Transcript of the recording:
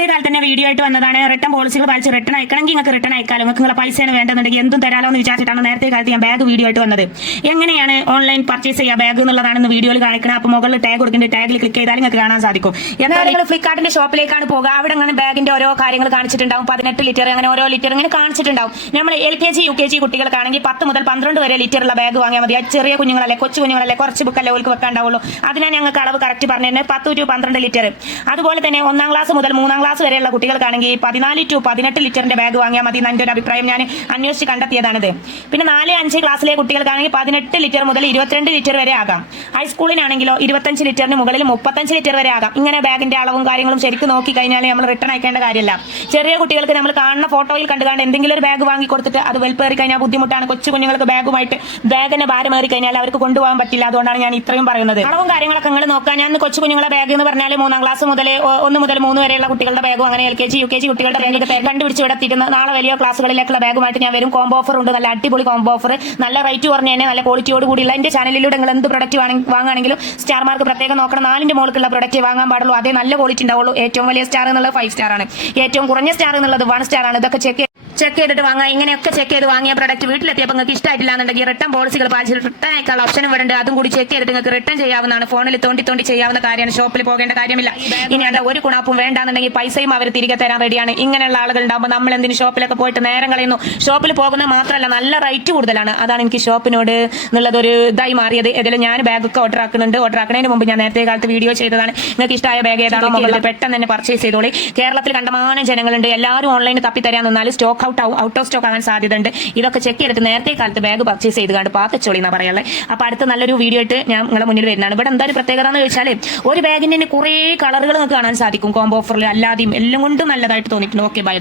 നേരത്തെ കാലത്ത് തന്നെ വീഡിയോ ആയിട്ട് വന്നതാണ്. റിട്ടേൺ പോളിസികൾ പാലിച്ച് റിട്ടേൺ അയക്കണമെങ്കിൽ നിങ്ങൾക്ക് റിട്ടേൺ അയക്കാലോ, നിങ്ങൾക്ക് നിങ്ങളെ പൈസയാണ് വേണ്ടെന്നുണ്ടെങ്കിൽ എന്തും തരാലോ എന്ന് വിചാരിച്ചിട്ടാണ് നേരത്തെ കാലത്ത് ഞാൻ ബാഗ് വീഡിയോ ആയിട്ട് വന്നത്. എങ്ങനെയാണ് ഓൺലൈൻ പർച്ചേസ് ചെയ്യുക ബാഗ് എന്നുള്ളതാണ് വീഡിയോയിൽ കാണിക്കുന്നത്. അപ്പോൾ മുകളിൽ ടാഗ് കൊടുക്കുന്നുണ്ട്, ടാഗിൽ ക്ലിക്ക് ചെയ്താൽ നിങ്ങൾക്ക് കാണാൻ സാധിക്കും. എന്നാൽ നിങ്ങൾ ഫ്ലിപ്കാർട്ടിന്റെ ഷോപ്പിലേക്കാണ് പോകുക. അവിടെ അങ്ങനെ ബാഗിന്റെ ഓരോ കാര്യങ്ങൾ കാണിച്ചിട്ടുണ്ടാവും. 18 ലിറ്റർ അങ്ങനെ ഓരോ ലിറ്റർ ഇങ്ങനെ കാണിച്ചിട്ടുണ്ടാവും. നമ്മൾ LKG UKG കുട്ടികൾക്കാണെങ്കിൽ 10 മുതൽ 12 വരെ ലിറ്ററുള്ള ബാഗ് വാങ്ങിയാൽ മതി. ചെറിയ കുഞ്ഞുങ്ങളല്ലേ, കൊച്ചു കുഞ്ഞുങ്ങളല്ലേ, കുറച്ച് ബുക്കല്ലേ ഓൾക്ക് വെക്കാണ്ടാവുള്ളൂ. അതിനാണ് ഞങ്ങൾക്ക് അളവ് കറക്റ്റ് പറഞ്ഞു 10 to 12 ലിറ്റർ. അതുപോലെ തന്നെ 1ാം ക്ലാസ് മുതൽ 3ാം ക്ലാസ് വരെയുള്ള കുട്ടികൾക്കാണെങ്കിൽ 14 to 18 ലിറ്ററിന്റെ ബാഗ് വാങ്ങിയാൽ മതി എന്നാണ് എൻ്റെ ഒരു അഭിപ്രായം. ഞാൻ അന്വേഷിച്ച് കണ്ടെത്തിയതാണിത്. പിന്നെ 4-5 ക്ലാസ്സിലെ കുട്ടികൾക്കാണെങ്കിൽ 18 ലിറ്റർ മുതൽ 22 ലിറ്റർ വരെ ആകാം. ഹൈസ്കൂളിനാണെങ്കിലോ 25 ലിറ്ററിന് മുകളിൽ 35 ലിറ്റർ വരെ ആകാം. ഇങ്ങനെ ബാഗിന്റെ അളവും കാര്യങ്ങളും ശരിക്കും നോക്കി കഴിഞ്ഞാൽ നമ്മൾ റിട്ടേൺ അയക്കേണ്ട കാര്യമില്ല. ചെറിയ കുട്ടികൾക്ക് നമ്മൾ കാണുന്ന ഫോട്ടോയിൽ കണ്ടുകൊണ്ട് എന്തെങ്കിലും ഒരു ബാഗ് വാങ്ങി കൊടുത്തിട്ട് അത് വെൽപ്പേറി കഴിഞ്ഞാൽ ബുദ്ധിമുട്ടാണ്. കൊച്ചു കുഞ്ഞുങ്ങൾക്ക് ബാഗുമായിട്ട് ബാഗിനെ ഭാരമേറി കഴിഞ്ഞാൽ അവർക്ക് കൊണ്ടുപോകാൻ പറ്റില്ല. അതുകൊണ്ടാണ് ഞാൻ ഇത്രയും പറയുന്നത്. അളവും കാര്യങ്ങളൊക്കെ നിങ്ങൾ നോക്കാൻ. ഞാൻ കൊച്ചു കുഞ്ഞുങ്ങളെ ബാഗ് എന്ന് പറഞ്ഞാൽ 3ാം ക്ലാസ് മുതൽ 1 മുതൽ 3 വരെയുള്ള കുട്ടികളുടെ ബാഗും അങ്ങനെ LKG UKG കുട്ടികളുടെ ബാഗൊക്കെ കണ്ടുപിടിച്ച് വിടത്തിരുന്ന നാളെ വലിയ ക്ലാസ്സുകളിലേക്കുള്ള ബാഗുമായിട്ട് ഞാൻ വരും. കോംബോ ഓഫർ ഉണ്ട്, നല്ല അടിപൊളി കോംബോ ഓഫർ, നല്ല റേറ്റ് കുറഞ്ഞ തന്നെ നല്ല ക്വാളിറ്റിയോട് കൂടിയുള്ള. എൻ്റെ ചാനലിലൂടെ നിങ്ങൾ എന്ത് പ്രൊഡക്റ്റ് വാങ്ങുകയാണെങ്കിലും സ്റ്റാർ മാർക്ക് പ്രത്യേകം നോക്കണം. 4ന്റെ മുകളിലുള്ള പ്രൊഡക്റ്റ് വാങ്ങാൻ പാടുള്ളൂ. അതേ നല്ല ക്വാളിറ്റി ഉണ്ടാവുള്ളൂ. ഏറ്റവും വലിയ സ്റ്റാർ എന്നുള്ളത് 5 സ്റ്റാർ ആണ്, ഏറ്റവും കുറഞ്ഞ സ്റ്റാർ എന്നുള്ളത് 1 സ്റ്റാർ ആണ്. ഇതൊക്കെ ചെക്ക് ചെയ്തിട്ട് വാങ്ങാം. ഇങ്ങനെയൊക്കെ ചെക്ക് ചെയ്ത് വാങ്ങിയ പ്രൊഡക്റ്റ് വീട്ടിലെത്തിയപ്പോൾ നിങ്ങൾക്ക് ഇഷ്ടമായിട്ടില്ല എന്നുണ്ടെങ്കിൽ റിട്ടേൺ പോളിസികൾ പാലിച്ച് റിട്ടേൺ അയക്കാനുള്ള ഓപ്ഷനും വരുന്നുണ്ട്. അതും കൂടി ചെക്ക് ചെയ്തിട്ട് നിങ്ങൾക്ക് റിട്ടേൺ ചെയ്യാവുന്നതാണ്. ഫോണിൽ തോണ്ടി ചെയ്യാവുന്ന കാര്യമാണ്. ഷോപ്പിൽ പോകേണ്ട കാര്യമില്ല. ഇനി അത് ഒരു ഗുണാപ്പും വേണ്ടാന്നുണ്ടെങ്കിൽ പൈസയും അവർ തിരികെ തരാൻ റെഡിയാണ്. ഇങ്ങനെയുള്ള ആളുകൾ ഉണ്ടാകുമ്പോൾ നമ്മൾ എന്തിന് ഷോപ്പിലൊക്കെ പോയിട്ട് നേരം കളയുന്നു. ഷോപ്പിൽ പോകുന്നത് മാത്രമല്ല നല്ല റേറ്റ് കൂടുതലാണ്. അതാണ് എനിക്ക് ഷോപ്പിനോട് എന്നുള്ളതൊരു ഇതായി മാറിയത്. ഏതായാലും ഞാൻ ബാഗൊക്കെ ഓർഡർ ആക്കുന്നുണ്ട്. ഓർഡർ ആക്കുന്നതിന് മുമ്പ് ഞാൻ നേരത്തെ കാലത്ത് വീഡിയോ ചെയ്തതാണ്. നിങ്ങൾക്ക് ഇഷ്ടമായ ബാഗ് ഏതാണോ മുകളിൽ പെട്ടെന്ന് തന്നെ പർച്ചേസ് ചെയ്തോളി. കേരളത്തിൽ കണ്ടമാനം ജനങ്ങളുണ്ട്. എല്ലാവരും ഓൺലൈനിൽ തപ്പി തരാൻ നിന്നാൽ സ്റ്റോക്ക് ഔട്ട് ഓഫ് സ്റ്റോക്ക് ആകാൻ സാധ്യതയുണ്ട്. ഇതൊക്കെ ചെക്ക് ചെയ്തിട്ട് നേരത്തെ കാലത്ത് ബാഗ് പർച്ചേസ് ചെയ്ത് കണ്ട് പാത്തച്ചോളി എന്നാ പറയാനുള്ളത്. അപ്പൊ അടുത്ത നല്ലൊരു വീഡിയോ ആയിട്ട് ഞാൻ നിങ്ങളുടെ മുന്നിൽ വരുന്നതാണ്. ഇവിടെ എന്തായാലും പ്രത്യേകത എന്ന് ചോദിച്ചാൽ ഒരു ബാഗിന്റെ തന്നെ കുറേ കളറുകൾ നിങ്ങൾക്ക് കാണാൻ സാധിക്കും. കോംബോ ഓഫറിൽ അല്ലാതെയും എല്ലാം കൊണ്ടും നല്ലതായിട്ട് തോന്നിയിട്ടുണ്ട്. Okay, by.